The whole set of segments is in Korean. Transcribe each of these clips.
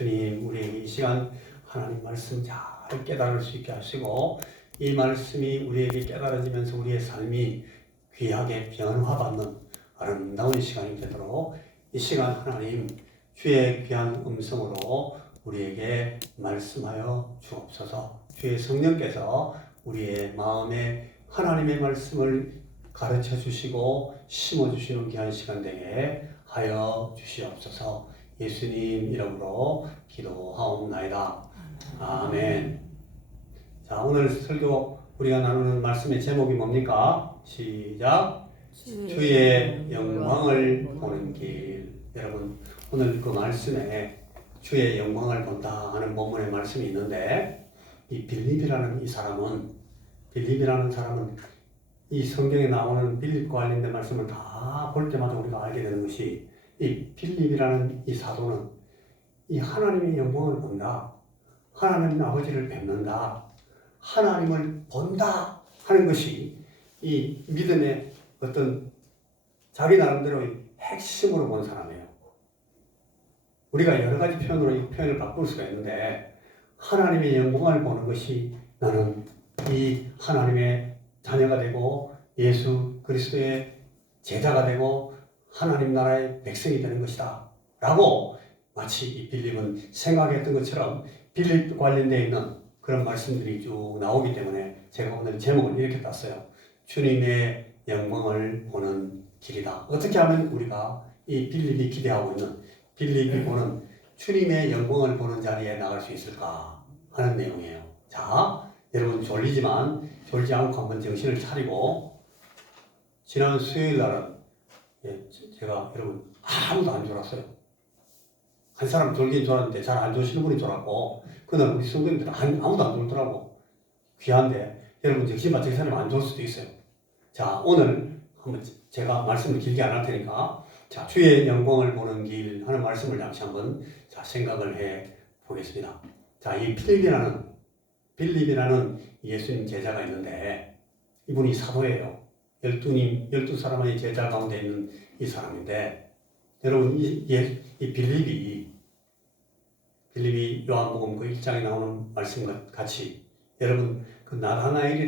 주님, 우리에게 이 시간 하나님 말씀 잘 깨달을 수 있게 하시고 이 말씀이 우리에게 깨달아지면서 우리의 삶이 귀하게 변화받는 아름다운 시간이 되도록 이 시간 하나님 주의 귀한 음성으로 우리에게 말씀하여 주옵소서. 주의 성령께서 우리의 마음에 하나님의 말씀을 가르쳐 주시고 심어 주시는 귀한 시간 되게 하여 주시옵소서. 예수님 이름으로 기도하옵나이다. 아멘. 자, 오늘 설교 우리가 나누는 말씀의 제목이 뭡니까? 시작. 주의 영광을 보는 길. 여러분, 오늘 그 말씀에 주의 영광을 본다 하는 본문의 말씀이 있는데 이 빌립이라는 빌립이라는 사람은 이 성경에 나오는 빌립과 관련된 말씀을 다 볼 때마다 우리가 알게 되는 것이 이 빌립이라는 이 사도는 이 하나님의 영광을 본다. 하나님 아버지를 뵙는다. 하나님을 본다 하는 것이 이 믿음의 어떤 자기 나름대로의 핵심으로 본 사람이에요. 우리가 여러 가지 표현으로 이 표현을 바꿀 수가 있는데 하나님의 영광을 보는 것이 나는 이 하나님의 자녀가 되고 예수 그리스도의 제자가 되고 하나님 나라의 백성이 되는 것이다 라고 마치 이 빌립은 생각했던 것처럼 빌립 관련되어 있는 그런 말씀들이 쭉 나오기 때문에 제가 오늘 제목을 이렇게 땄어요. 주님의 영광을 보는 길이다. 어떻게 하면 우리가 이 빌립이 기대하고 있는 빌립이 보는 주님의 영광을 보는 자리에 나갈 수 있을까 하는 내용이에요. 자, 여러분 졸리지만 졸지 않고 한번 정신을 차리고 지난 수요일 날은 제가 여러분 아무도 안 졸았어요. 한 사람 졸긴 졸았는데 잘 안 졸시는 분이 졸았고 그날 우리 성도님들은 아무도 안 졸더라고. 귀한데 여러분 정신만 안 졸 수도 있어요. 자, 오늘 한번 제가 말씀을 길게 안 할 테니까 자, 주의 영광을 보는 길 하는 말씀을 잠시 한번 자, 생각을 해 보겠습니다. 자, 이 빌립이라는 예수님 제자가 있는데 이분이 사도예요. 12사람의 제자 가운데 있는 이 사람인데 여러분 이 빌립이 요한복음 그 1장에 나오는 말씀과 같이 여러분 그 나다나엘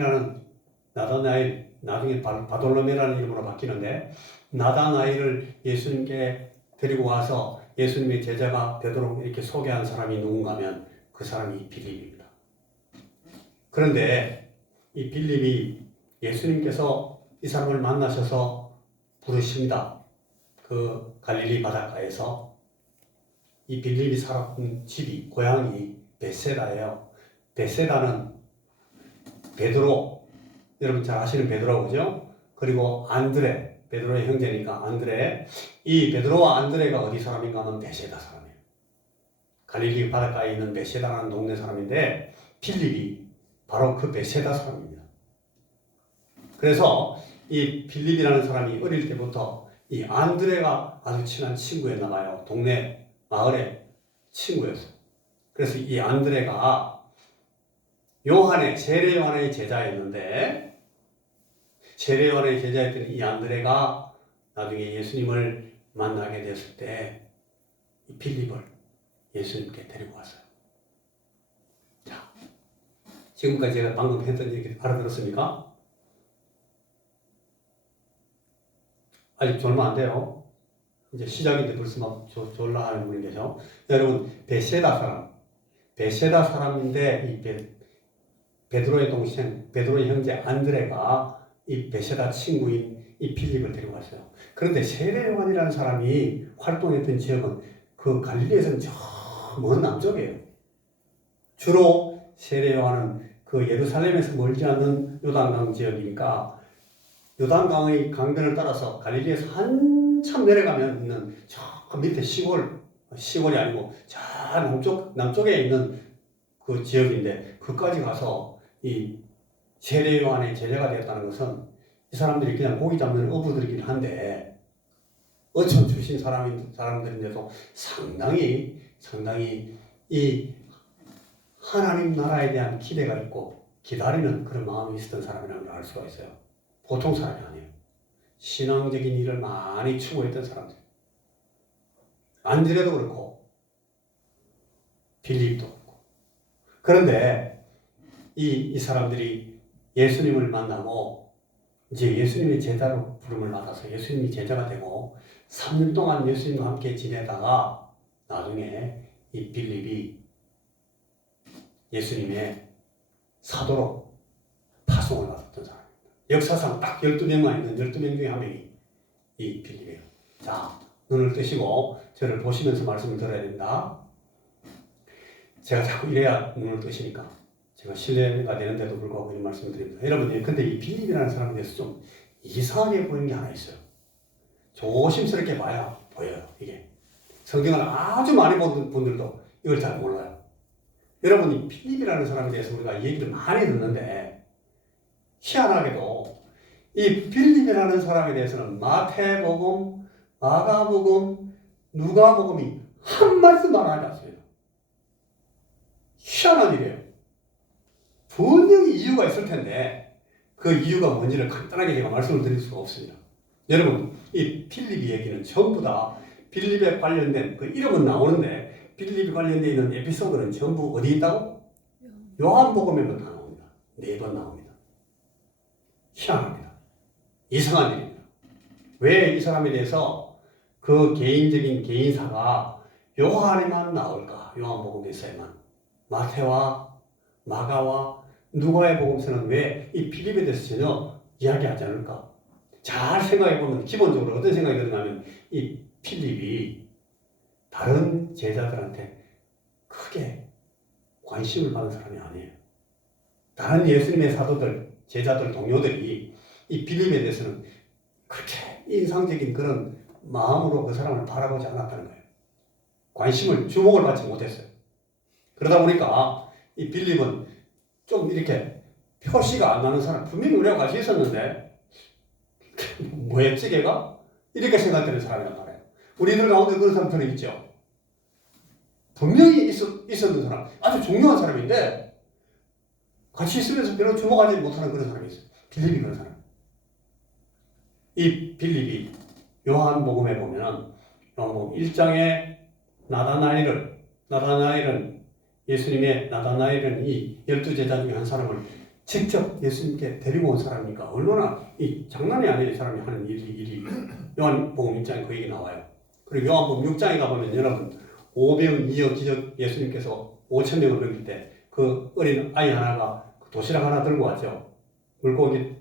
나중에 바돌로메라는 이름으로 바뀌는데 나다나엘을 예수님께 데리고 와서 예수님의 제자가 되도록 이렇게 소개한 사람이 누군가 하면 그 사람이 빌립입니다. 그런데 이 빌립이 예수님께서 이 사람을 만나셔서 부르십니다. 그 갈릴리 바닷가에서 이 빌립이 살았던 집이 고향이 베세다예요. 베세다는 베드로, 여러분 잘 아시는 베드로 그죠? 그리고 안드레, 베드로의 형제니까 안드레. 이 베드로와 안드레가 어디 사람인가 하면 베세다 사람이에요. 갈릴리 바닷가에 있는 베세다라는 동네 사람인데 빌립이 바로 그 베세다 사람입니다. 그래서 이 빌립이라는 사람이 어릴 때부터 이 안드레가 아주 친한 친구였나 봐요. 동네 마을의 친구였어요. 그래서 이 안드레가 세례 요한의 제자였는데 세례 요한의 제자였던 이 안드레가 나중에 예수님을 만나게 됐을 때 이 빌립을 예수님께 데리고 왔어요. 자, 지금까지 제가 방금 했던 얘기 알아들었습니까? 아직 졸면 안 돼요. 이제 시작인데 벌써 막 졸라 하는 분이 계셔. 여러분, 베세다 사람인데 이 베드로의 동생, 베드로의 형제 안드레가 이 베세다 친구인 이 빌립을 데리고 왔어요. 그런데 세례 요한이라는 사람이 활동했던 지역은 그 갈릴리에서는 저 먼 남쪽이에요. 주로 세례 요한은 그 예루살렘에서 멀지 않는 요단강 지역이니까 요단강의 강변을 따라서 갈릴리에서 한참 내려가면 있는 저 밑에 시골이 아니고 저 남쪽에 있는 그 지역인데 그까지 가서 이 세례 요한의 제자가 되었다는 것은 이 사람들이 그냥 고기 잡는 어부들이긴 한데 어촌 출신 사람들인데도 상당히 이 하나님 나라에 대한 기대가 있고 기다리는 그런 마음이 있었던 사람이라는 걸 알 수가 있어요. 보통 사람이 아니에요. 신앙적인 일을 많이 추구했던 사람들. 안드레도 그렇고 빌립도 없고. 그런데 이 사람들이 예수님을 만나고 이제 예수님의 제자로 부름을 받아서 예수님이 제자가 되고 3년 동안 예수님과 함께 지내다가 나중에 이 빌립이 예수님의 사도로 파송을 받았던 사람입니다. 역사상 딱 12명만 있는 12명 중에 한 명이 이 빌립이에요. 자, 눈을 뜨시고 저를 보시면서 말씀을 들어야 된다. 제가 자꾸 이래야 눈을 뜨시니까 제가 신뢰가 되는데도 불구하고 이런 말씀을 드립니다. 여러분, 근데 이 빌립이라는 사람에 대해서 좀 이상하게 보이는 게 하나 있어요. 조심스럽게 봐야 보여요. 이게 성경을 아주 많이 본 분들도 이걸 잘 몰라요. 여러분이 빌립이라는 사람에 대해서 우리가 얘기를 많이 듣는데 희한하게도 이 빌립이라는 사람에 대해서는 마태복음, 마가복음, 누가복음이 한 말씀 안 하지 않습니다. 희한한 일이에요. 분명히 이유가 있을 텐데 그 이유가 뭔지를 간단하게 제가 말씀을 드릴 수가 없습니다. 여러분, 이 빌립 얘기는 전부 다 빌립에 관련된 그 이름은 나오는데 빌립에 관련되어 있는 에피소드는 전부 어디 있다고? 요한복음에만 다 나옵니다. 4번 나옵니다. 희한합니다. 이상한 일입니다. 왜 이 사람에 대해서 그 개인적인 개인사가 요한에만 나올까? 요한복음에서에만. 마태와 마가와 누가의 복음서는 왜 이 빌립에 대해서 전혀 이야기하지 않을까? 잘 생각해보면 기본적으로 어떤 생각이 드냐면 이 빌립이 다른 제자들한테 크게 관심을 받는 사람이 아니에요. 다른 예수님의 사도들, 제자들, 동료들이 이 빌립에 대해서는 그렇게 인상적인 그런 마음으로 그 사람을 바라보지 않았다는 거예요. 관심을, 주목을 받지 못했어요. 그러다 보니까 이 빌립은 좀 이렇게 표시가 안 나는 사람, 분명히 우리하고 같이 있었는데 뭐였지 걔가? 이렇게 생각되는 사람이란 말이에요. 우리들 가운데 그런 사람들이 있죠. 분명히 있었는 사람, 아주 중요한 사람인데 같이 있으면서 별로 주목하지 못하는 그런 사람이 있어요. 빌립이 그런 사람. 이 빌립이 요한복음에 보면 요한복음 1장에 나다나엘은 예수님의 나다나엘은 이 12제자 중에 한 사람을 직접 예수님께 데리고 온 사람이니까 얼마나 이 장난이 아니에요. 이 사람이 하는 일이 요한복음 1장에 그 얘기 나와요. 그리고 요한복음 6장에 가보면 여러분 오병 이어 기적 예수님께서 5,000명을 먹일 때 그 어린 아이 하나가 도시락 하나 들고 왔죠. 물고기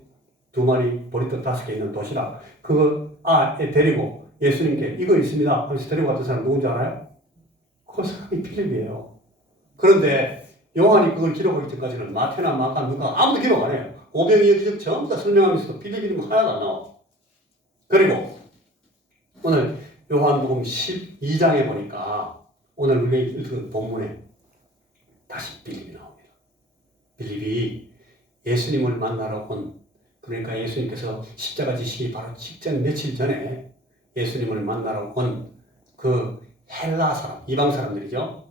2마리, 보리떡 5개 있는 도시락. 그거 애 데리고 예수님께 이거 있습니다 하면서 데리고 왔던 사람 누군지 알아요? 그 사람이 빌립이에요. 그런데 요한이 그걸 기록하기 전까지는 마태나 마가, 누가 아무도 기록 안 해요. 오병이어 기적 전부 다 설명하면서도 빌립 이름 하나도 안 나와. 그리고 오늘 요한복음 12장에 보니까 오늘 우리가 읽은 본문에 다시 빌립이 나옵니다. 빌립이 예수님을 만나러 온, 그러니까 예수님께서 십자가 지시기 바로 직전 며칠 전에 예수님을 만나러 온 그 헬라 사람, 이방 사람들이죠.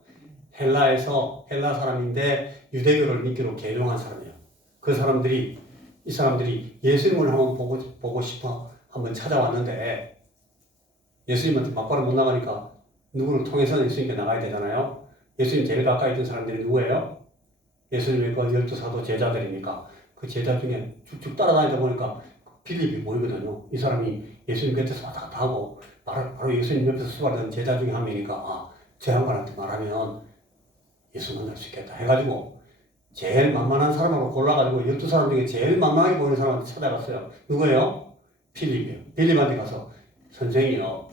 헬라 사람인데 유대교를 믿기로 개종한 사람이에요. 그 사람들이, 이 사람들이 예수님을 한번 보고 싶어 한번 찾아왔는데 예수님한테 막바로 못 나가니까 누구를 통해서 예수님께 나가야 되잖아요. 예수님 제일 가까이 있던 사람들이 누구예요? 예수님의 그 12사도 제자들이니까 그 제자 중에 쭉쭉 따라다니다 보니까 빌립이 보이거든요. 이 사람이 예수님 곁에서 왔다 갔다 하고 바로 예수님 옆에서 수고하던 제자 중에 한 명이니까 저 양반한테 말하면 예수 만날 수 있겠다 해가지고 제일 만만한 사람으로 골라가지고 12사람 중에 제일 만만하게 보이는 사람한테 찾아갔어요. 누구예요? 빌립이에요. 빌립한테 가서 선생이요,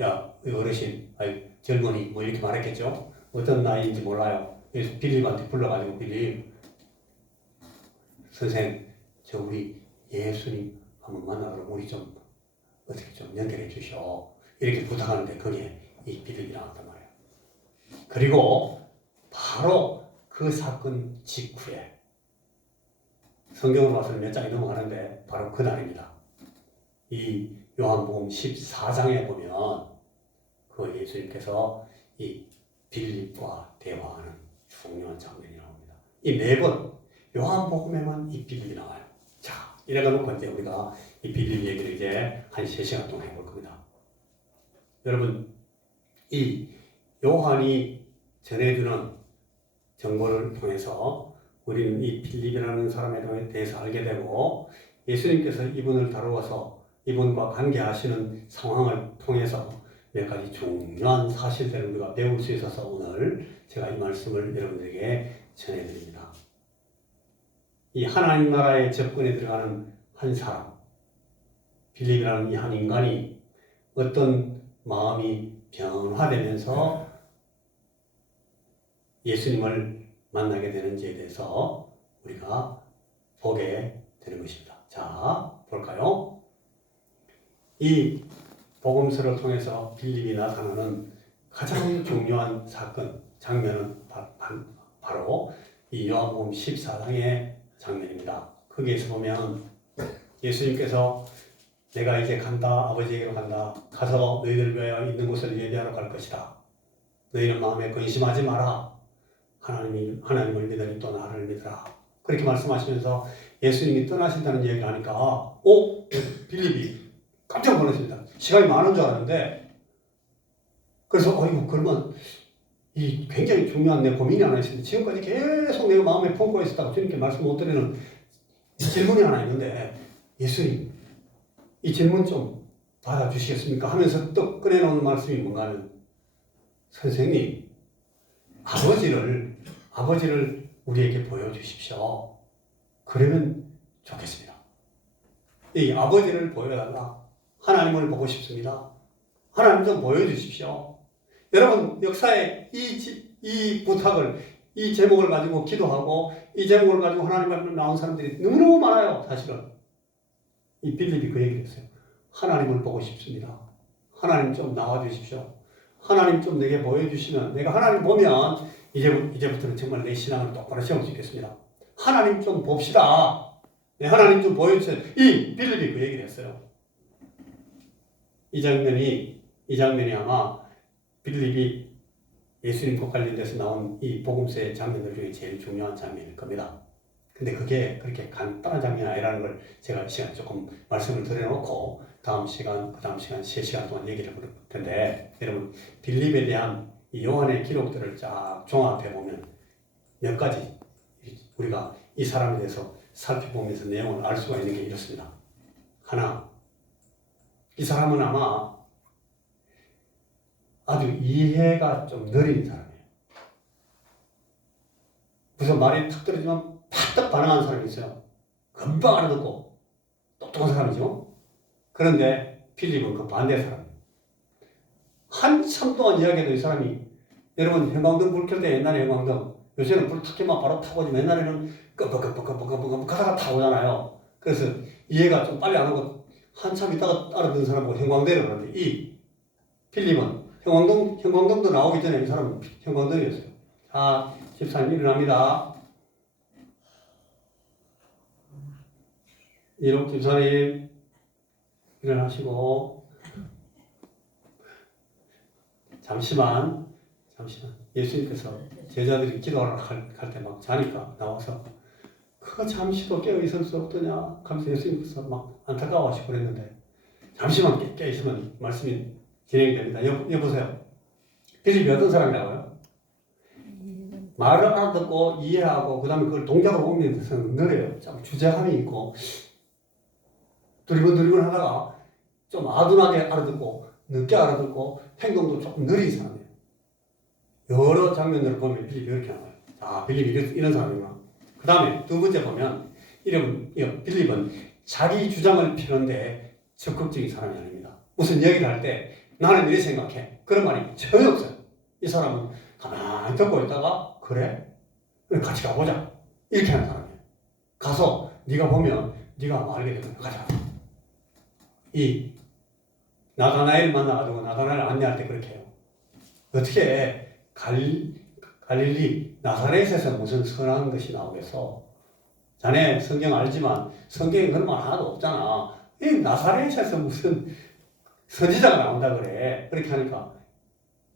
야 어르신, 젊은이 뭐 이렇게 말했겠죠. 어떤 나이인지 몰라요. 그래서 빌립한테 불러가지고 빌립 선생, 저 우리 예수님 한번 만나러 우리 좀 어떻게 좀 연결해 주시오. 이렇게 부탁하는데 거기에 이 빌립이 나왔단 말이에요. 그리고 바로 그 사건 직후에 성경으로 봐서는 몇 장이 넘어가는데 바로 그날입니다. 이 요한복음 14장에 보면 그 예수님께서 이 빌립과 대화하는 중요한 장면이 나옵니다. 이 4번 요한복음에만 이 빌립이 나와요. 자, 이래가 놓고 이제 우리가 이 빌립 얘기를 이제 한 3시간 동안 해볼 겁니다. 여러분, 이 요한이 전해주는 정보를 통해서 우리는 이 빌립이라는 사람에 대해서 알게 되고 예수님께서 이분을 다루어서 이분과 관계하시는 상황을 통해서 몇 가지 중요한 사실들을 우리가 배울 수 있어서 오늘 제가 이 말씀을 여러분들에게 전해드립니다. 이 하나님 나라에 접근에 들어가는 한 사람, 빌립이라는 이 한 인간이 어떤 마음이 변화되면서 예수님을 만나게 되는지에 대해서 우리가 보게 되는 것입니다. 자, 볼까요? 이 복음서를 통해서 빌립이 나타나는 가장 중요한 사건, 장면은 바로 이 요한복음 14장의 장면입니다. 거기에서 보면 예수님께서 내가 이제 간다, 아버지에게로 간다. 가서 너희들 위하여 있는 곳을 예비하러 갈 것이다. 너희는 마음에 근심하지 마라. 하나님을 믿으니 또 나를 믿으라. 그렇게 말씀하시면서 예수님이 떠나신다는 얘기를 하니까 빌립이 깜짝 놀랐습니다. 시간이 많은 줄 알았는데 그래서 그러면 이 굉장히 중요한 내 고민이 하나 있습니다. 지금까지 계속 내가 마음에 품고 있었다가 주님께 말씀 못 드리는 질문이 하나 있는데 예수님 이 질문 좀 받아주시겠습니까? 하면서 또 꺼내놓은 말씀이 뭔가 하면 선생님 아버지를 우리에게 보여주십시오. 그러면 좋겠습니다. 이 아버지를 보여달라. 하나님을 보고 싶습니다. 하나님 좀 보여주십시오. 여러분 역사에 이 부탁을 이 제목을 가지고 기도하고 이 제목을 가지고 하나님 앞에 나온 사람들이 너무너무 많아요. 사실은 이 빌립이 그 얘기를 했어요. 하나님을 보고 싶습니다. 하나님 좀 나와주십시오. 하나님 좀 내게 보여주시면 내가 하나님 보면 이제부터는 정말 내 신앙을 똑바로 세울 수 있겠습니다. 하나님 좀 봅시다. 네, 하나님 좀 보여주세요. 이 빌립이 그 얘기를 했어요. 이 장면이 아마 빌립이 예수님과 관련돼서 나온 이 복음서의 장면들 중에 제일 중요한 장면일 겁니다. 근데 그게 그렇게 간단한 장면이 아니라는 걸 제가 이 시간에 조금 말씀을 드려놓고 그 다음 시간 3시간 동안 얘기를 해볼 텐데 여러분 빌립에 대한 이 요한의 기록들을 쫙 종합해 보면 몇 가지 우리가 이 사람에 대해서 살펴보면서 내용을 알 수가 있는 게 이렇습니다. 하나, 이 사람은 아마 아주 이해가 좀 느린 사람이에요. 무슨 말이 탁 떨어지면 팍딱 반응하는 사람이 있어요. 금방 알아듣고 똑똑한 사람이죠. 그런데 필립은 그 반대 사람이에요. 한참 동안 이야기해도 이 사람이 여러분 형광등 불 켤 때 옛날에 형광등 요새는 불 탁기만 바로 타고 오지만 옛날에는 끄벅끄벅 하다가 타고 오잖아요. 그래서 이해가 좀 빨리 안 오고 한참 있다가 알아듣는 사람하고 형광등이라고 그러는데 이 필립은 형광등도 나오기 전에 이 사람은 형광등이었어요. 자, 집사님 일어납니다. 이록 집사님 일어나시고 잠시만 예수님께서 제자들이 기도하러 갈 때 막 자니까 나와서 그 잠시도 깨어 있을 수 없더냐 하면서 예수님께서 막 안타까워하시고 그랬는데 잠시만 깨어 있으면 말씀이 진행됩니다. 여보세요. 빌립이 어떤 사람이라고요? 말을 알아듣고 이해하고 그 다음에 그걸 동작으로 옮기는 데서는 느려요. 좀 주제함이 있고 두리번 하다가 좀 아둔하게 알아듣고 늦게 알아듣고 행동도 조금 느린 사람이에요. 여러 장면들을 보면 빌립이 이렇게 나와요. 아, 빌립이 이런 사람이구나. 그 다음에 두 번째 보면 빌립은 자기 주장을 펴는데 적극적인 사람이 아닙니다. 무슨 얘기를 할 때 나는 이렇게 생각해. 그런 말이 전혀 없어요. 이 사람은 가만히 듣고 있다가 그래? 같이 가보자. 이렇게 하는 사람이에요. 가서 네가 보면 네가 알게 되면 가자. 이 나다나엘 만나가지고 나다나엘 안내할 때 그렇게 해요. 어떻게 갈릴리 나사렛에서 무슨 선한 것이 나오겠어? 자네 성경 알지만 성경에 그런 말 하나도 없잖아. 이 나사렛에서 무슨 선지자가 나온다 그래. 그렇게 하니까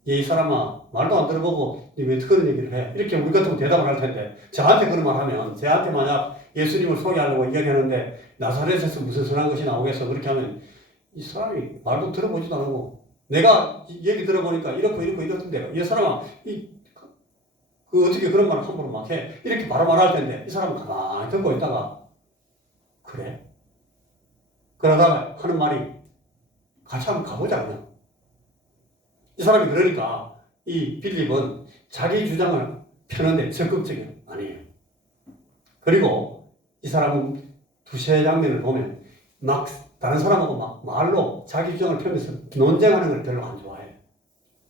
이 사람아 말도 안 들어보고 왜 그런 얘기를 해? 이렇게 우리 같으면 대답을 할 텐데 저한테 그런 말 하면 저한테 만약 예수님을 소개하려고 이야기하는데 나사렛에서 무슨 선한 것이 나오겠어? 그렇게 하면 이 사람이 말도 들어보지도 않고 내가 얘기 들어보니까 이렇던데 이 사람아 그 어떻게 그런 말을 함부로 막 해? 이렇게 바로 말할 텐데 이 사람은 가만히 듣고 있다가 그래? 그러다가 하는 말이 같이 한번 가보자 그냥. 이 사람이 그러니까 이 빌립은 자기 주장을 펴는데 적극적이 아니에요. 그리고 이 사람은 두세 장면을 보면 막 다른 사람하고 막 말로 자기 주장을 펴면서 논쟁하는 걸 별로 안 좋아해요.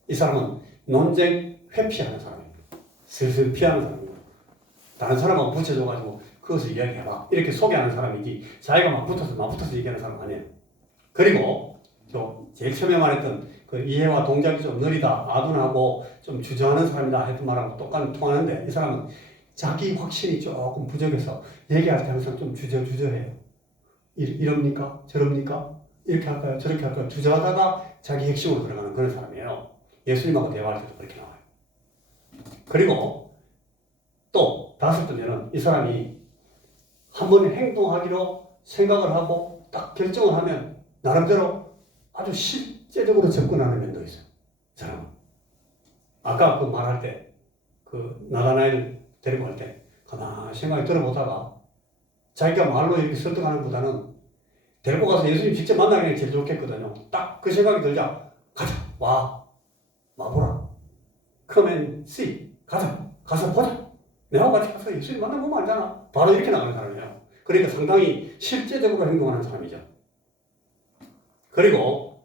이 사람은 논쟁 회피하는 사람입니다. 슬슬 피하는 사람입니다. 다른 사람하고 붙여줘가지고 그것을 이야기해봐 이렇게 소개하는 사람이지 자기가 막 붙어서 얘기하는 사람 아니에요. 그리고 또 제일 처음에 말했던 그 이해와 동작이 좀 느리다, 아둔하고 좀 주저하는 사람이다 했던 말하고 똑같이 통하는데 이 사람은 자기 확신이 조금 부족해서 얘기할 때 항상 좀 주저해요. 이럽니까? 저럽니까? 이렇게 할까요? 저렇게 할까요? 주저하다가 자기 핵심으로 들어가는 그런 사람이에요. 예수님하고 대화할 때도 그렇게 나와요. 그리고 또 다섯 번째는 이 사람이 한 번 행동하기로 생각을 하고 딱 결정을 하면 나름대로 아주 실제적으로 접근하는 면도 있어요. 사람은. 아까 그 말할 때 그 나다나엘 데리고 갈 때 가만히 생각이 들어보다가 자기가 말로 이렇게 설득하는 것보다는 데리고 가서 예수님 직접 만나는 게 제일 좋겠거든요. 딱 그 생각이 들자 가자 와보라 come and see 가서 보자 내가 같이 가서 예수님 만나보면 알잖아. 바로 이렇게 나가는 사람이에요. 그러니까 상당히 실제적으로 행동하는 사람이죠. 그리고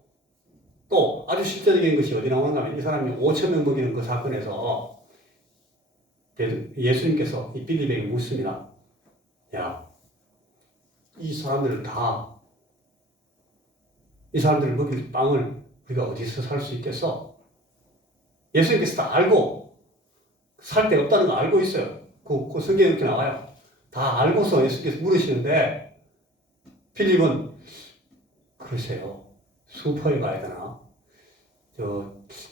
또 아주 실제적인 것이 어디 나오는가 하면 이 사람이 5,000명 먹이는 그 사건에서 예수님께서 이 빌립에게 묻습니다. 야, 이 사람들을 먹일 빵을 우리가 어디서 살 수 있겠어? 예수님께서 다 알고 살 데 없다는 거 알고 있어요. 그 성경에 이렇게 나와요. 다 알고서 예수님께서 물으시는데 빌립은 글쎄요. 슈퍼에 가야 되나?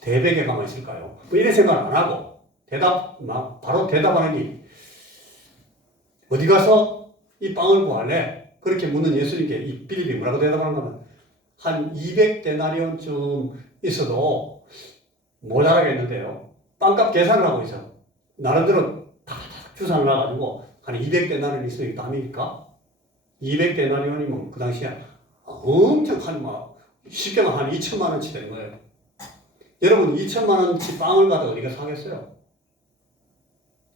대백에 가만 있을까요? 뭐 이런 생각 안 하고 바로 대답하는 게 어디 가서 이 빵을 구할래? 그렇게 묻는 예수님께 이 빌립이 뭐라고 대답하는 거면 한 200데나리온쯤 있어도 모자라겠는데요. 빵값 계산을 하고 있어. 나름대로 탁탁 주산을 해가지고 한 200데나리온 있으면 남입니까? 200데나리온이면 그 당시에 엄청 쉽게 말하면 한 2천만 원치 되는 거예요. 여러분 2천만 원치 빵을 갖다 어디가 사겠어요?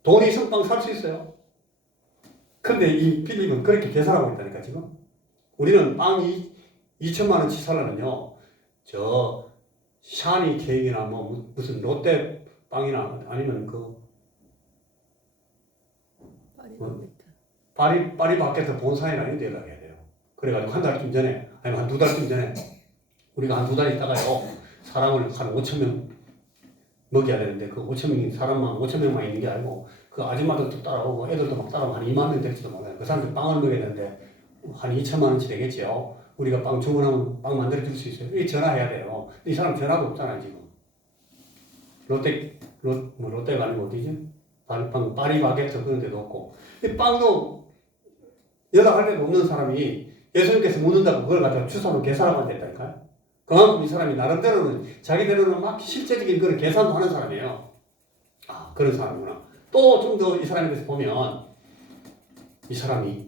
돈이 있으면 빵 살 수 있어요. 근데 이 빌립은 그렇게 계산하고 있다니까 지금. 우리는 빵이 2천만 원치 살려면요. 저 샤니 케이크나 뭐 무슨 롯데 빵이나 아니면 파리바게뜨 본사이나 이런 데 가야 돼요. 그래가지고 한 달쯤 전에 아니면 한 두 달쯤 전에 우리가 한 두 달 있다가요. 사람을 한 5천 명 먹여야 되는데 그 5천 명이 사람만 5천 명만 있는 게 아니고 그 아줌마들도 따라오고 애들도 막 따라오고 한 2만 명 될지도 몰라요. 그 사람들 빵을 먹여야 되는데 한 2천만 원치 되겠죠. 우리가 빵 주문하면 빵 만들어 줄 수 있어요. 이 전화해야 돼요. 이 사람 전화도 없잖아요 지금. 롯데가 아니고 어디지? 파리바게뜨 그런 데도 없고 이 빵도 연락할 데도 없는 사람이 예수님께서 묻는다고 그걸 갖다가 주소로 계산하고 된다니까요. 그만큼 이 사람이 나름대로는 자기대로는 막 실제적인 그런 계산도 하는 사람이에요. 아, 그런 사람이구나. 또 좀 더 이 사람에 대해서 보면 이 사람이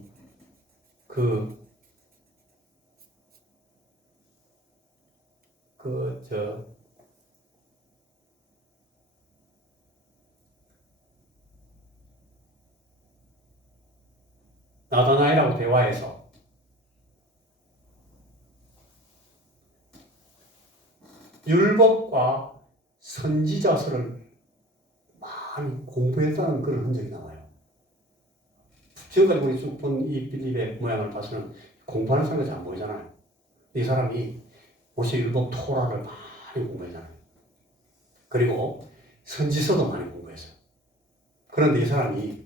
나다나엘하고 대화해서 율법과 선지자서를 많이 공부했다는 그런 흔적이 나와요. 지금까지 우리 쭉 본 이 빌립의 모양을 봐서는 공부하는 사람이 잘 안 보이잖아요. 이 사람이 모세 율법 토라를 많이 공부했잖아요. 그리고 선지서도 많이 공부했어요. 그런데 이 사람이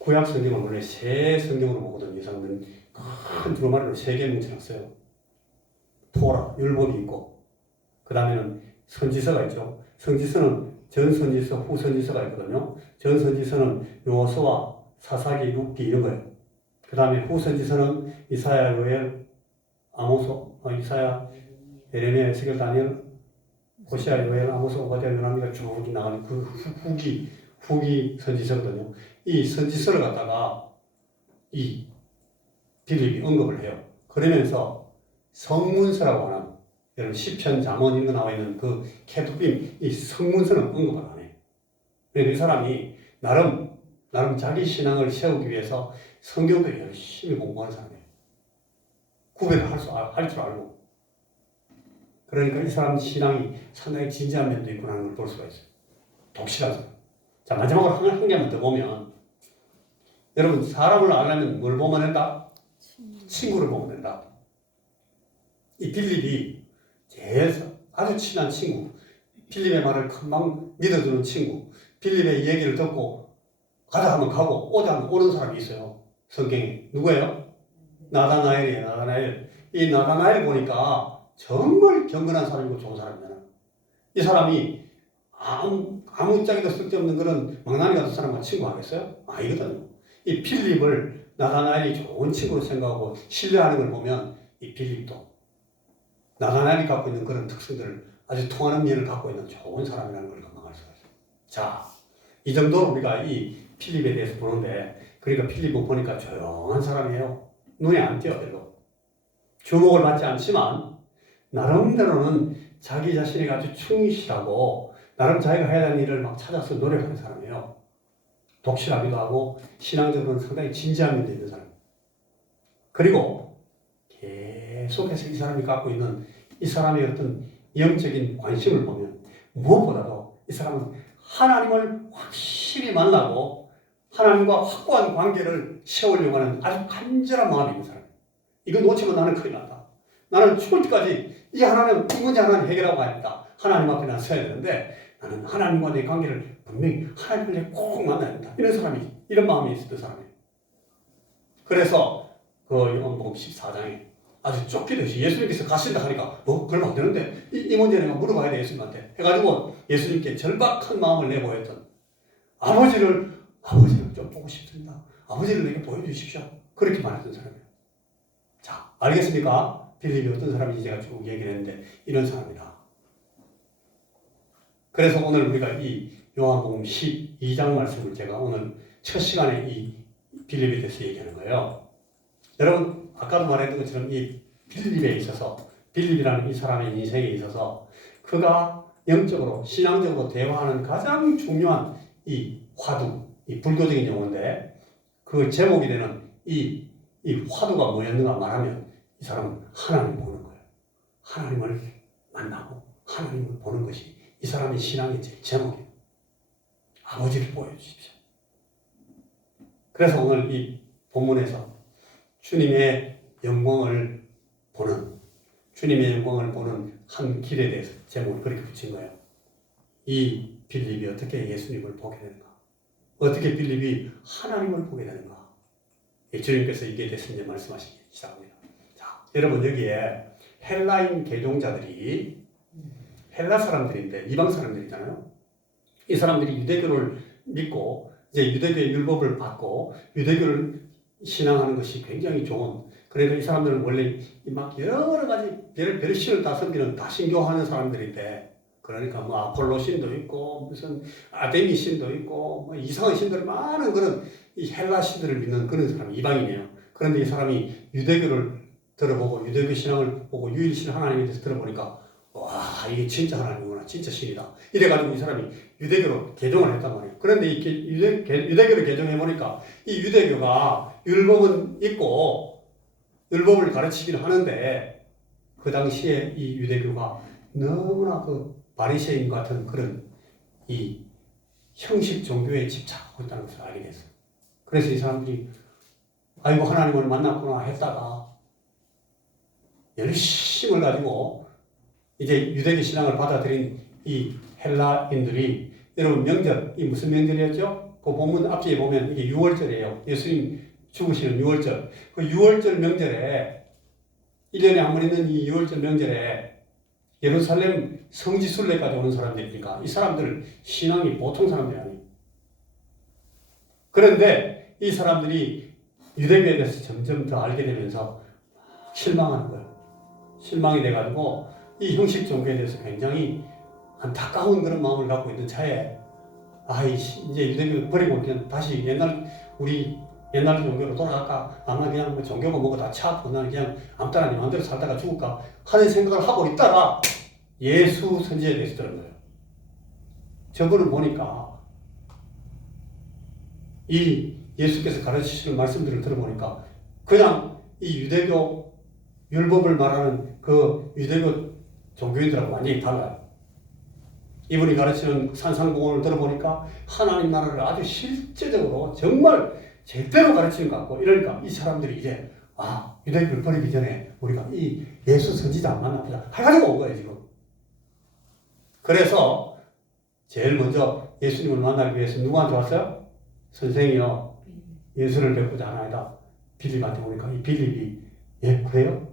구약 성경을 원래 세 성경으로 보거든요. 이 사람은 큰 두루마리로 세 개 뭉쳐놨어요. 토라, 율법이 있고 그 다음에는 선지서가 있죠. 선지서는 전선지서, 후선지서가 있거든요. 전선지서는 요수아, 사사기, 룻기 이런 거예요. 그 다음에 후선지서는 이사야, 요엘, 아모스, 이사야, 예레미야, 에스겔, 다니엘, 호시아, 요엘, 아모스, 오바댜, 요나미가 쭉 나가는 그 후기 선지서거든요. 이 선지서를 갖다가 이 빌립이 언급을 해요. 그러면서 성문서라고 하는, 여러분 시편, 잠언 이런 거 나와 있는 그 케투빔, 이 성문서는 언급을 안 해요. 그러니까 이 사람이 나름 자기 신앙을 세우기 위해서 성경도 열심히 공부하는 사람이에요. 구별을 할 줄 알고. 그러니까 이 사람 신앙이 상당히 진지한 면도 있구나 하는 걸 볼 수가 있어요. 독실한 사람. 자, 마지막으로 한 개만 더 보면, 여러분 사람을 알려면 뭘 보면 된다? 친구를 보면 된다. 이 빌립이 제일 아주 친한 친구, 빌립의 말을 금방 믿어주는 친구, 빌립의 얘기를 듣고 가자 하면 가고 오자 하면 오는 사람이 있어요. 성경에. 누구예요? 나다나엘이에요. 나다나엘. 이 나다나엘 보니까 정말 경건한 사람이고 좋은 사람이잖아. 이 사람이 아무짝에도 쓸데없는 그런 망나니 같은 사람과 친구하겠어요? 아니거든요. 이 빌립을 나다나엘이 좋은 친구로 생각하고 신뢰하는 걸 보면 이 빌립도 나다나엘이 갖고 있는 그런 특성들을 아주 통하는 면을 갖고 있는 좋은 사람이라는 걸 금방 알 수가 있어요. 자, 이 정도로 우리가 이 빌립에 대해서 보는데, 그러니까 빌립은 보니까 조용한 사람이에요. 눈에 안 띄어 별로. 주목을 받지 않지만 나름대로는 자기 자신에게 아주 충실하고 나름 자기가 해야 하는 일을 막 찾아서 노력하는 사람이에요. 독실하기도 하고 신앙적으로는 상당히 진지한 면도 있는 사람. 그리고 계속해서 이 사람이 갖고 있는 이 사람의 어떤 영적인 관심을 보면 무엇보다도 이 사람은 하나님을 확실히 만나고 하나님과 확고한 관계를 세우려고 하는 아주 간절한 마음이 있는 사람이에요. 이거 놓치면 나는 큰일 난다. 나는 죽을 때까지 이 문제 하나는 해결하고 가야겠다. 하나님 앞에 난 서야 되는데 나는 하나님과 내 관계를 분명히 하나님을 꼭 만나야 된다. 이런 마음이 있었던 사람이에요. 그래서 그 요한복음 14장에 아주 쫓기듯이 예수님께서 가신다 하니까 그러면 안 되는데 이 문제 내가 물어봐야 돼 예수님한테 해가지고 예수님께 절박한 마음을 내보였던 아버지를 좀 보고 싶습니다. 아버지를 내게 보여주십시오. 그렇게 말했던 사람이에요. 자, 알겠습니까? 빌립이 어떤 사람인지 제가 쭉 얘기를 했는데 이런 사람이다. 그래서 오늘 우리가 이 요한복음 12장 말씀을 제가 오늘 첫 시간에 이 빌립에 대해서 얘기하는 거예요. 여러분 아까도 말했던 것처럼 이 빌립에 있어서 빌립이라는 이 사람의 인생에 있어서 그가 영적으로 신앙적으로 대화하는 가장 중요한 이 화두, 이 불교적인 용어인데 그 제목이 되는 이 화두가 뭐였는가 말하면 이 사람은 하나님을 보는 거예요. 하나님을 만나고 하나님을 보는 것이 이 사람의 신앙의 제목이에요. 아버지를 보여주십시오. 그래서 오늘 이 본문에서 주님의 영광을 보는 한 길에 대해서 제목을 그렇게 붙인 거예요. 이 빌립이 어떻게 예수님을 보게 되는가? 어떻게 빌립이 하나님을 보게 되는가? 주님께서 이게 대해서 이제 말씀하시기 시작합니다. 자, 여러분 여기에 헬라인 개종자들이 헬라 사람들인데 이방 사람들이잖아요. 이 사람들이 유대교를 믿고 이제 유대교의 율법을 받고 유대교를 신앙하는 것이 굉장히 좋은, 그러니까 이 사람들은 원래 막 여러 가지 별 신을 다 섬기는 다신교하는 사람들인데, 그러니까 뭐 아폴로 신도 있고 무슨 아데미 신도 있고 뭐 이상한 신들 많은 그런 이 헬라 신들을 믿는 그런 사람이 이방이네요. 그런데 이 사람이 유대교를 들어보고 유대교 신앙을 보고 유일신 하나님에 대해서 들어보니까 와, 이게 진짜 하나님이구나, 진짜 신이다. 이래가지고 이 사람이 유대교로 개종을 했단 말이에요. 그런데 이 유대교를 개종해보니까 이 유대교가 율법은 있고 율법을 가르치기는 하는데 그 당시에 이 유대교가 너무나 그 바리새인 같은 그런 이 형식 종교에 집착하고 있다는 것을 알게 됐어요. 그래서 이 사람들이 아이고 하나님을 만났구나 했다가 열심을 가지고 이제 유대교 신앙을 받아들인 이 헬라인들이, 여러분 명절, 이 무슨 명절이었죠? 그 본문 앞뒤에 보면 이게 6월절이에요. 예수님 죽으시는 6월절. 그 6월절 명절에 1년에 한 번 있는 이 6월절 명절에 예루살렘 성지순례까지 오는 사람들이니까 이 사람들 신앙이 보통 사람들이 아니에요. 그런데 이 사람들이 유대교에 대해서 점점 더 알게 되면서 실망하는 거예요. 실망이 돼가지고 이 형식 종교에 대해서 굉장히 안타까운 그런 마음을 갖고 있는 차에 이제 유대교 버리고 그냥 다시 우리 옛날 종교로 돌아갈까? 아마 그냥 뭐 종교가 뭐고 다 차고 나는 그냥 아무 따라 내 마음대로 살다가 죽을까? 하는 생각을 하고 있다가 예수 선지자에 대해서 들은 거예요. 저분을 보니까 이 예수께서 가르치시는 말씀들을 들어보니까 그냥 이 유대교 율법을 말하는 그 유대교 종교인들하고 완전히 달라요. 이분이 가르치는 산상공원을 들어보니까 하나님 나라를 아주 실제적으로 정말 제대로 가르치는 것 같고, 이러니까 이 사람들이 이제 유대교를 버리기 전에 우리가 이 예수 선지자 만나보자 해가지고 온 거예요 지금. 그래서 제일 먼저 예수님을 만나기 위해서 누구한테 왔어요? 선생이요, 예수를 뵙고자 하나이다. 빌립한테 오니까 이 빌립이 예 그래요?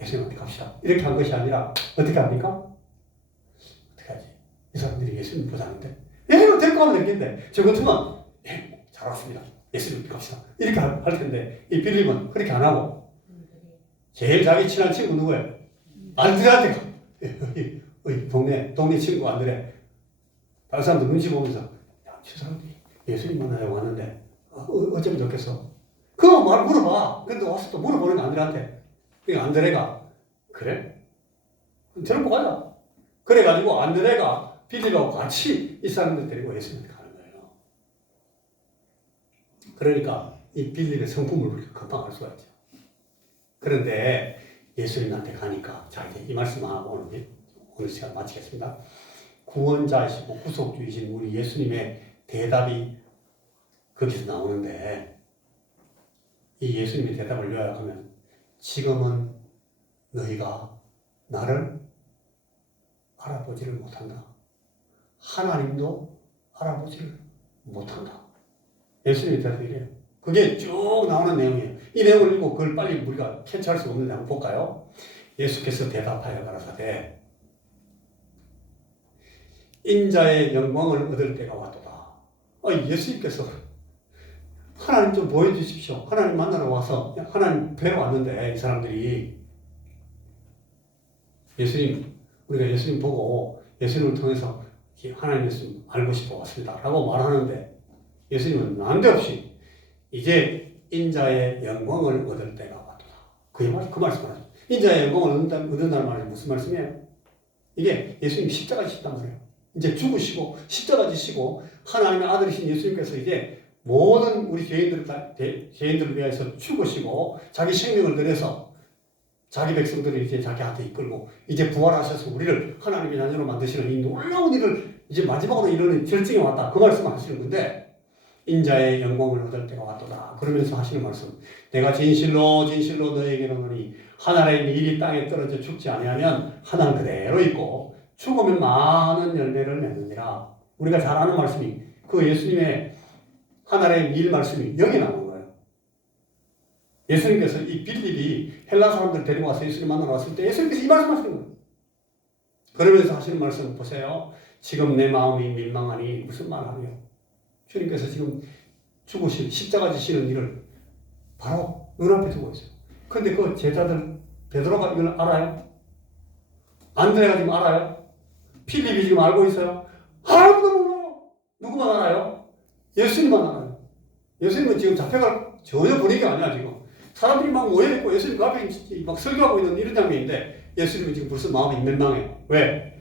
예수님한테 갑시다 이렇게 한 것이 아니라 어떻게 합니까? 어떻게 하지? 이 사람들이 예수님 보자는데 이거 데리고 가면 되겠는데 저 같으면 잘 왔습니다, 예수님 갑시다 이렇게 할 텐데, 이 빌립은 그렇게 안 하고 제일 자기 친한 친구 누구예요? 안드레한테 가. 동네 친구 안드레. 다른 사람들 눈치 보면서 저 사람들이 예수님 만나려고 왔는데 어쩌면 좋겠어. 그거 말 물어봐. 근데 와서 또 물어보는 거 안드레한테. 그러니까 안드레가 그래? 저런 거 가자. 그래가지고 안드레가 빌립하고 같이 이 사람들 데리고 예수님한테 가는 거예요. 그러니까 이 빌립의 성품을 금방 알 수가 있죠. 그런데 예수님한테 가니까, 자 이제 이 말씀하고 오늘 시간 마치겠습니다. 구원자이시고 구속주이신 우리 예수님의 대답이 거기서 나오는데, 이 예수님의 대답을 요약하면 지금은 너희가 나를 알아보지를 못한다. 하나님도 알아보지를 못한다. 예수님의 대답이 이래요. 그게 쭉 나오는 내용이에요. 이 내용을 읽고 그걸 빨리 우리가 캐치할 수 없는데 한번 볼까요? 예수께서 대답하여 가라사대 인자의 영광을 얻을 때가 왔도다. 예수님께서 하나님 좀 보여주십시오. 하나님 만나러 와서 하나님 뵈러 왔는데 이 사람들이 우리가 예수님 보고 예수님을 통해서 하나님 예수님 알고 싶어 왔습니다 라고 말하는데, 예수님은 난데없이 이제 인자의 영광을 얻을 때가 왔도다. 그 말씀을 하죠. 인자의 영광을 얻는다는 말이 무슨 말씀이에요? 이게 예수님 십자가 지셨단 말이에요. 이제 죽으시고 십자가 지시고 하나님의 아들이신 예수님께서 이제 모든 우리 죄인들을 위해서 죽으시고 자기 생명을 들여서 자기 백성들을 이제 자기한테 이끌고 이제 부활하셔서 우리를 하나님의 자녀로 만드시는 이 놀라운 일을 이제 마지막으로 이르는 절정에 왔다. 그 말씀을 하시는 건데, 인자의 영광을 얻을 때가 왔도다. 그러면서 하시는 말씀. 내가 진실로 진실로 너에게 이르노니 하나님의 일이 땅에 떨어져 죽지 아니하면 하나는 그대로 있고 죽으면 많은 열매를 맺느니라. 우리가 잘 아는 말씀이 그 예수님의 하나님의 일 말씀이 여기 나오는 거예요. 예수님께서 이 빌립이 헬라 사람들 데리고 와서 예수님 만나러 왔을 때 예수님께서 이 말씀 하시는 거예요. 그러면서 하시는 말씀 보세요. 지금 내 마음이 민망하니 무슨 말하며 주님께서 지금 죽으신 십자가 지시는 일을 바로 눈앞에 두고 있어요. 그런데 그 제자들 베드로가 이걸 알아요? 안드레가 지금 알아요? 필립이 지금 알고 있어요? 아무도 몰라요. 누구만 알아요? 예수님만 알아요. 예수님은 지금 잡혀갈 전혀 분위기가 아니야 지금. 사람들이 막 모여있고 예수님 그 앞에 막 설교하고 있는 이런 장면인데 예수님은 지금 벌써 마음이 민망해요. 왜?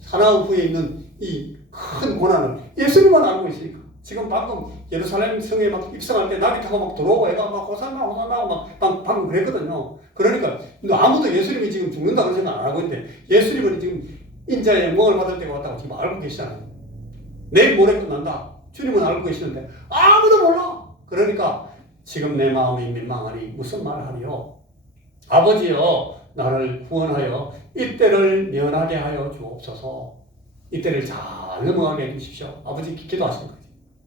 사나운 후에 있는 이 큰 고난을 예수님만 알고 있으니까. 지금 방금 예루살렘 성에 막 입성할 때 나비 타고 막 들어오고 애가 막 호산나 호산나고 막 방금 그랬거든요. 그러니까 아무도 예수님이 지금 죽는다고 생각 안 하고 있는데 예수님은 지금 인자의 영광을 받을 때가 왔다고 지금 알고 계시잖아요. 내일 모레 끝난다. 주님은 알고 계시는데 아무도 몰라. 그러니까 지금 내 마음이 민망하니 무슨 말을 하리요? 아버지여 나를 구원하여 이때를 면하게 하여 주옵소서. 이때를 잘 넘어가게 해주십시오. 아버지 기도하시는 거지.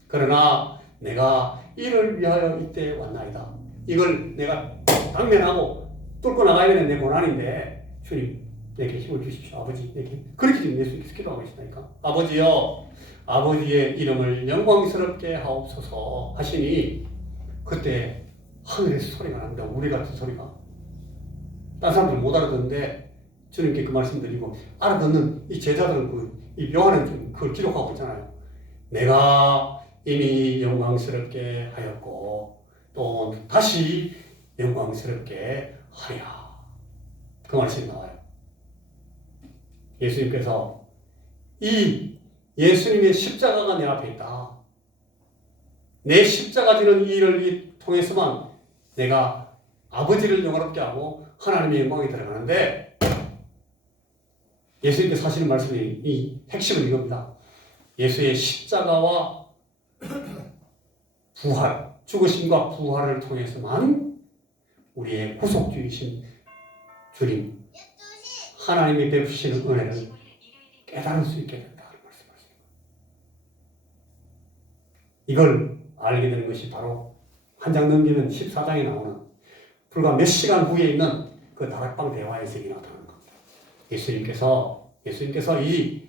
그러나 내가 이를 위하여 이때에 왔나이다. 이걸 내가 당면하고 뚫고 나가야 되는 내 고난인데 주님 내게 힘을 주십시오. 아버지 내게. 그렇게 지금 예수님께서 기도하고 계시다니까. 아버지여 아버지의 이름을 영광스럽게 하옵소서 하시니 그때 하늘에서 소리가 납니다. 우리 같은 소리가. 딴 사람들 못 알아듣는데 주님께 그 말씀 드리고 알아듣는 이 제자들은 이 요한은 좀 그걸 기록하고 있잖아요. 내가 이미 영광스럽게 하였고 또 다시 영광스럽게 하랴. 그 말씀이 나와요. 예수님께서 이 예수님의 십자가가 내 앞에 있다. 내 십자가 지는 이 일을 통해서만 내가 아버지를 영화롭게 하고 하나님의 영광에 들어가는데 예수님께서 하시는 말씀이 이 핵심은 이겁니다. 예수의 십자가와 부활, 죽으심과 부활을 통해서만 우리의 구속주이신 주님 하나님이 베푸시는 은혜를 깨달을 수 있게 된다는 말씀이십니다. 이걸 알게 되는 것이 바로 한 장 넘기면 14장에 나오는 불과 몇 시간 후에 있는 그 다락방 대화에서 나타나는 겁니다. 예수님께서 이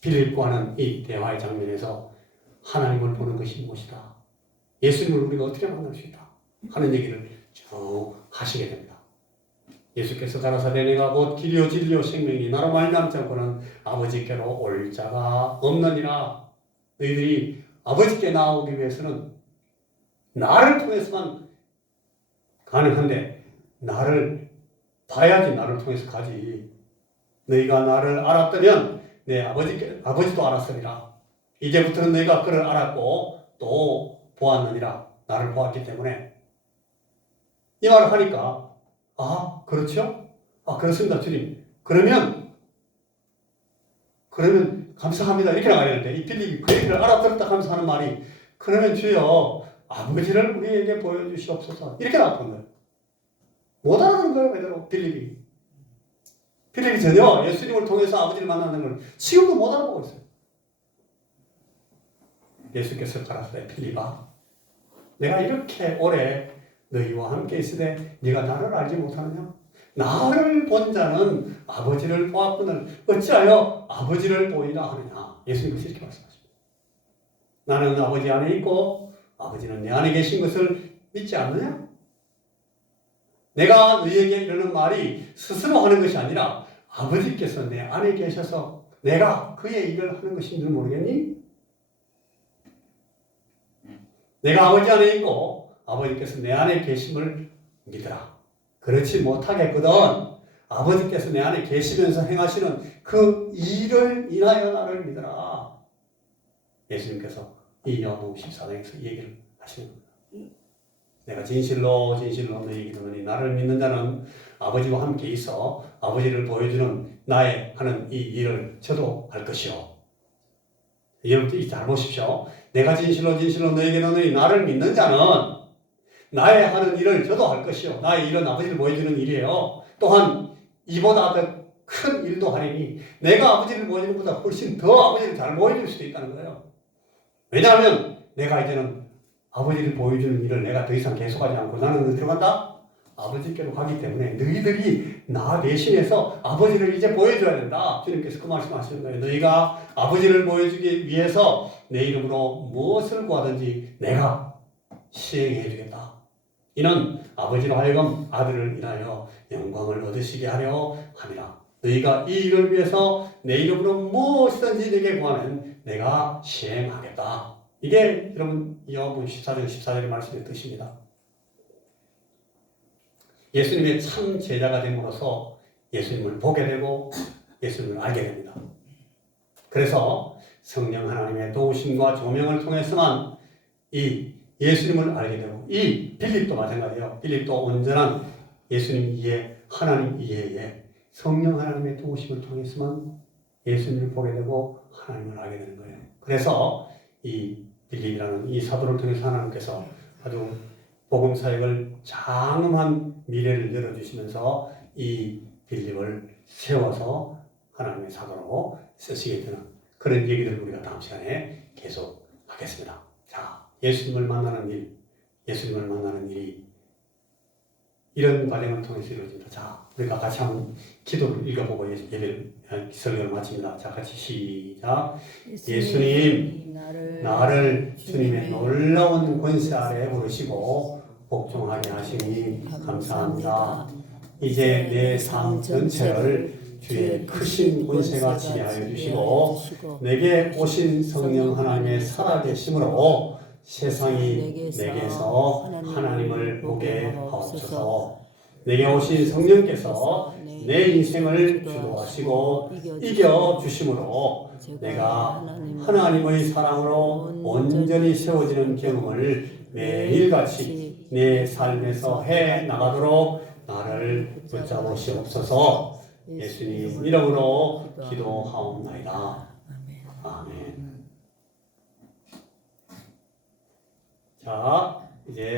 빌립과는 이 대화의 장면에서 하나님을 보는 것이 무엇이다. 예수님을 우리가 어떻게 만날 수 있다 하는 얘기를 쭉 하시게 됩니다. 예수께서 가라사대 내가 곧 길이요 진리요 생명이 나로 말미암지 않고는 아버지께로 올 자가 없느니라. 너희들이 아버지께 나오기 위해서는 나를 통해서만 가능한데 나를 봐야지 나를 통해서 가지. 너희가 나를 알았다면 내 아버지도 알았으리라. 이제부터는 너희가 그를 알았고 또 보았느니라. 나를 보았기 때문에. 이 말을 하니까 아 그렇죠? 아 그렇습니다 주님. 그러면 감사합니다 이렇게 나가야 되는데 이 빌립이 그 얘기를 알아들었다 하면서 하는 말이 그러면 주여 아버지를 우리에게 보여주시옵소서 이렇게 나왔던 거예요. 못 알아듣는 거예요 그대로 빌립이 전혀 예수님을 통해서 아버지를 만나는 걸 지금도 못 알아보고 있어요. 예수께서 가라사대 빌립아 내가 이렇게 오래 너희와 함께 있으되 네가 나를 알지 못하느냐? 나를 본 자는 아버지를 보았거늘 어찌하여 아버지를 보이라 하느냐? 예수님께서 이렇게 말씀하십니다. 나는 아버지 안에 있고 아버지는 내 안에 계신 것을 믿지 않느냐? 내가 너희에게 이르는 말이 스스로 하는 것이 아니라 아버지께서 내 안에 계셔서 내가 그의 일을 하는 것인 줄 모르겠니? 내가 아버지 안에 있고 아버지께서 내 안에 계심을 믿으라. 그렇지 못하겠거든 아버지께서 내 안에 계시면서 행하시는 그 일을 인하여 나를 믿으라. 예수님께서 이 요한복음 14장에서 얘기를 하시는 겁니다. 내가 진실로 너희에게 이르노니 나를 믿는 자는 아버지와 함께 있어 아버지를 보여주는 나의 하는 이 일을 저도 할 것이요. 여러분 잘 보십시오. 내가 진실로 너희에게 이르노니 나를 믿는 자는 나의 하는 일을 저도 할 것이요. 나의 일은 아버지를 보여주는 일이에요. 또한 이보다 더 큰 일도 하리니 내가 아버지를 보여주는 것보다 훨씬 더 아버지를 잘 보여줄 수도 있다는 거예요. 왜냐하면 내가 이제는 아버지를 보여주는 일을 내가 더 이상 계속하지 않고 나는 어디로 간다? 아버지께로 가기 때문에 너희들이 나 대신해서 아버지를 이제 보여줘야 된다. 주님께서 그 말씀하시는 거예요. 너희가 아버지를 보여주기 위해서 내 이름으로 무엇을 구하든지 내가 시행해 주겠다. 이는 아버지로 하여금 아들을 인하여 영광을 얻으시게 하려 함이라. 너희가 이 일을 위해서 내 이름으로 무엇이든지 내게 구하면 내가 시행하겠다. 이게 여러분 요한복음 14장 14절의 말씀의 뜻입니다. 예수님의 참 제자가 됨으로써 예수님을 보게 되고 예수님을 알게 됩니다. 그래서 성령 하나님의 도우심과 조명을 통해서만 이 예수님을 알게 되고 이 빌립도 마찬가지예요. 빌립도 온전한 예수님 이해, 하나님 이해에 성령 하나님의 도우심을 통해서만 예수님을 보게 되고 하나님을 알게 되는 거예요. 그래서 이 빌립이라는 이 사도를 통해서 하나님께서 아주 복음 사역을 장엄한 미래를 열어주시면서 이 빌립을 세워서 하나님의 사도로 쓰시게 되는 그런 얘기들을 우리가 다음 시간에 계속 하겠습니다. 자, 예수님을 만나는 일이 이런 과정을 통해서 이루어집니다. 자, 우리가 같이 한번 기도를 읽어보고 예배를 설교를 마칩니다. 자, 같이 시작. 예수님, 나를 주님의 놀라운 권세 아래 부르시고 복종하게 하시니 감사합니다. 이제 내 삶 전체를 주의 크신 권세가 지혜하여 주시고 내게 오신 성령 하나님의 살아계심으로 세상이 내게서 하나님을 보게 하옵소서. 내게 오신 성령께서 내 인생을 주도하시고 이겨주심으로 내가 하나님의 사랑으로 온전히 세워지는 경험을 매일같이 내 삶에서 해 나가도록 나를 붙잡으시옵소서. 예수님 이름으로 기도하옵나이다. 아멘. 자, 이제